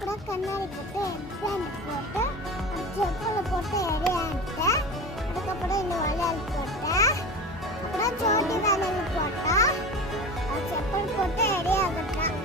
அப்புறம் கண்ணாடி போட்டு ஹெட்பேண்ட் போட்டு செப்பலை போட்டு எரியான்ட்டேன். அதுக்கப்புறம் இந்த வளையல் போட்டேன். அப்புறம் சோட்டி வேலையில் போட்டா செப்பல் போட்டு எரியாகட்டேன்.